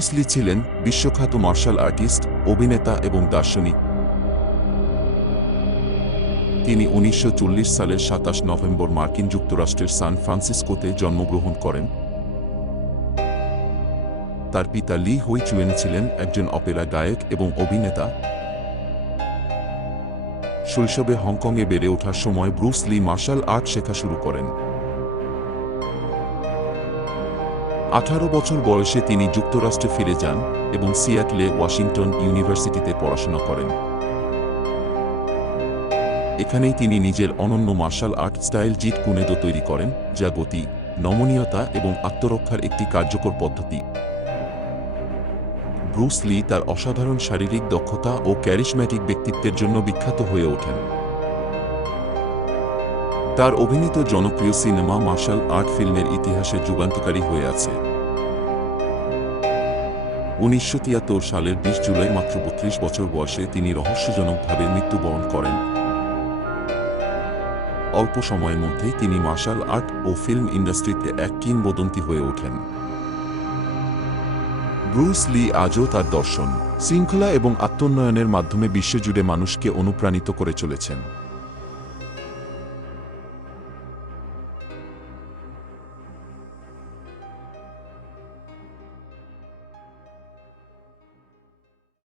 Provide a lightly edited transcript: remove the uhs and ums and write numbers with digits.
Bruce লি ছিলেন বিশ্বখ্যাত martial artist, অভিনেতা এবং দার্শনিক। তিনি 1940 সালের 27 নভেম্বর মার্কিন যুক্তরাষ্ট্রের সান ফ্রান্সিসকোতে জন্মগ্রহণ করেন। তার পিতা লি হুই চুয়েন ছিলেন একজন অপেরা গায়ক এবং অভিনেতা। শৈশবে হংকংয়ে বেড়ে ওঠার সময় ব্রুস লি মার্শাল আর্ট শেখা শুরু করেন। 18 বছর বয়সে তিনি যুক্তরাষ্ট্রে ফিরে যান এবং সিয়াটলে ওয়াশিংটন ইউনিভার্সিটিতে পড়াশোনা করেন। এখানেই তিনি নিজের অনন্য মার্শাল আর্ট স্টাইল জিট কুনেদো তৈরি করেন, যা গতি, নমনীয়তা এবং আত্মরক্ষার একটি কার্যকর পদ্ধতি। ব্রুস লি তার অসাধারণ শারীরিক দক্ষতা ও ক্যারিশম্যাটিক ব্যক্তিত্বের জন্য বিখ্যাত হয়ে ওঠেন। তার অভিনীত জনপ্রিয় সিনেমা মার্শাল আর্ট ফিল্মের ইতিহাসে যুগান্তকারী হয়ে আছে। 1973 সালের 20 জুলাই মাত্র 32 বছর বয়সে তিনি রহস্যজনকভাবে মৃত্যুবরণ করেন। অল্প সময়ের মধ্যেই তিনি মার্শাল আর্ট ও ফিল্ম ইন্ডাস্ট্রিতে এক কিংবদন্তি হয়ে ওঠেন। ব্রুস লি আজও তার দর্শন, শৃঙ্খলা এবং আত্মোন্নয়নের মাধ্যমে বিশ্বজুড়ে মানুষকে অনুপ্রাণিত করে চলেছেন।